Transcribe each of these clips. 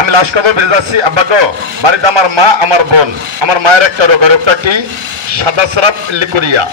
আমি লাশ কবর বেরিয়ে যাচ্ছি। আব্বা গো, বাড়িতে আমার মা, আমার বোন, আমার মায়ের একটা রোগটা কি সাদা স্রাব লিকুরিয়া।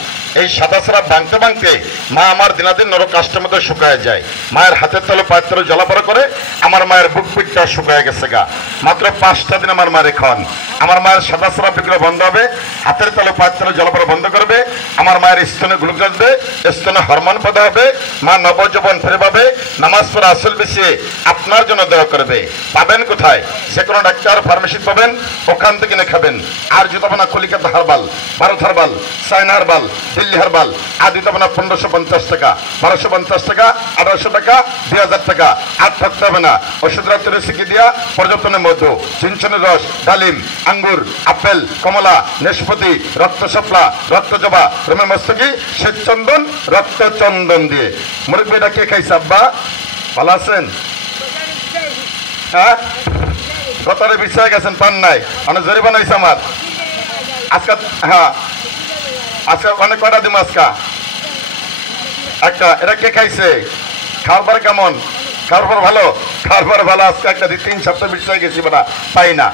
এই সাদা স্রাব ভাঙতে ভাঙতে মা আমার দিনাদিন নরক কাষ্টের মধ্যে শুকায় যায়। মায়ের হাতের তলে পায়ের তলে জলাপড়া করে আমার মায়ের বুক পিঠটা শুকায় গেছে গা। মাত্র 5টা দিন আমার মায়ের খাওয়ান। আমার মায়ের সাদা স্রাব বিক্রি বন্ধ হবে, হাতের তলে পায়ের তলে জলাপড়া বন্ধ করবে। আমার মায়ের স্তনে গ্লুকোজ আসবে, স্তনে হরমোন পদা হবে, মা নবজীবন ফিরে পাবে। নামাজ পড়ে আসল বিছিয়ে আপনার জন্য দোয়া করবে। পাবেন কোথায়? যে কোনো ডাক্তার ফার্মেসি পাবেন, ওখান থেকে কিনে খাবেন। আর যদি পাবেন Kolkata herbal, Bharat herbal, China herbal, Delhi herbal, আর দিতে পাবেন 1550 টাকা, 1250 টাকা, 1800 টাকা, 2000 টাকা। আর থাকতে হবে না। ওষুধ রাত্রে শিখে দিয়া পর্যটনের মধু, চিনচনের রস, ডালিম, আঙ্গুর, আপেল, কমলা, নেশপতি, রক্ত সপলা, রক্ত জবা, রোমে মস্তকি, শ্বেতচন্দন, রক্ত চন্দন দিয়ে। মুরব্বী এটা কে খাইছে আব্বা? ভালো আছেন? হ্যাঁ, গতরে বিছায় গেছেন, পান নাই, অনেক জরিমানা হয়েছে আমার আজকে। হ্যাঁ, আজকে অনেক কয়টা দিম আজকা একটা। এটা কে খাইছে? খাওয়ার পর কেমন? খাওয়ার পর ভালো, খাওয়ার পর ভালো। আজকে একটা 3 সপ্তাহ বিছায় গেছি, বেটা পাই না।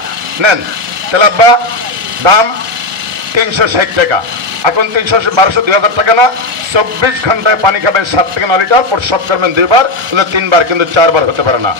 নেন তাহলে আব্বা, দাম 360 টাকা। এখন 300, 1200, 2000 টাকা না। 24 ঘন্টায় পানি খাবেন 7 থেকে 9 লিটার, প্রস্রাব করবেন 2 বার, 3 বার, কিন্তু 4 বার হতে পারে না।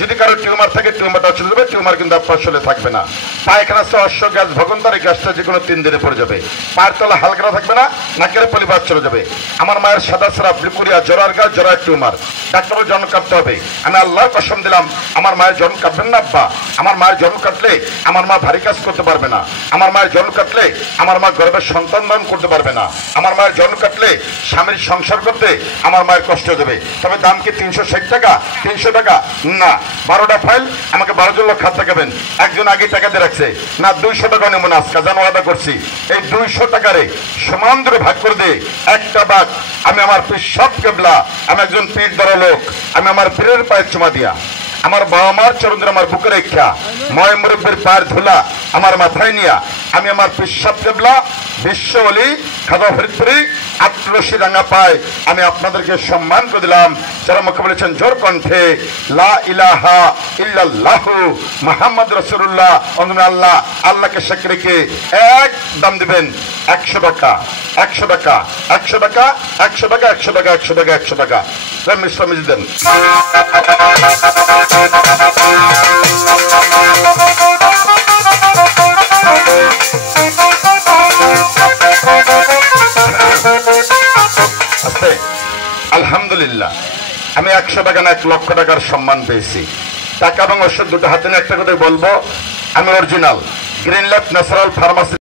যদি কারো টিউমার থাকে টিউমারটা চলে যাবে, টিউমার কিন্তু আপনার শরীরে থাকবে না। পায়খানা অশ্ব গ্যাস ভগন্তার, এই গ্যাসটা যে কোনো 3 দিনে পড়ে যাবে। পায়ের তলা হালকা থাকবে না, নাকের পলিবার চলে যাবে। আমার মায়ের সাদা স্রাব, লিকুরিয়া, জরার গাছ, জরার টিউমার, ডাক্তারের জন্ম কাটতে হবে। আমি আল্লাহর কসম দিলাম, আমার মায়ের জন্ম কাটবেন না আব্বা। আমার মায়ের জন্ম কাটলে আমার মা ভারী কাজ করতে পারবে না। আমার মায়ের জন্ম কাটলে আমার মা গর্ভের সন্তান ধারণ করতে পারবে না। আমার মায়ের জন্ম কাটলে স্বামীর সংসার করতে আমার মায়ের কষ্ট দেবে। তবে দাম কি 360 টাকা, 300 টাকা? না। 12টা ফাইল, আমাকে 12 জন লোক খাত দেখাবেন। একজন আগে টাকা দিয়ে রাখছে না, 200 টাকা নেব না, আজকে জানো আদা করছি। এই 200 টাকারে সমান ধরে ভাগ করে দিয়ে একটা ভাগ আমি আমার পীর সব কেবলা, আমি একজন পীর ধরা লোক, আমি আমার পীরের পায়ের চুমা দিয়া, আমার বাবা মার চরণ ধরে আমার বুকের ইচ্ছা, ময় মুরব্বীর পায়ের ধুলা আমার মাথায় নিয়া, আমি আমার পীর সব কেবলা বিশ্ব অলি খাদা ফরিদপুরি 88 রাঙা পায় আমি আপনাদেরকে সম্মান করে দিলাম। যারা মুখে বলেছেন জোর কণ্ঠে লা ইলাহা ইল্লাল্লাহু মুহাম্মদ রাসূলুল্লাহ, আল্লাহ, আল্লাহকে সাক্ষী রেখে এক দাম দিবেন 100 টাকা, 100 টাকা, 100 টাকা, 100 টাকা, 100 টাকা, 100 টাকা, 100 টাকা। মিস্টার মিজিদেন আলহামদুলিল্লাহ, আমি 100 টাকা না 1 লক্ষ টাকার সম্মান পেয়েছি। টাকা এবং ওষুধ দুটো হাতে নিয়ে একটা কথা বলবো, আমি original green lab natural pharmacy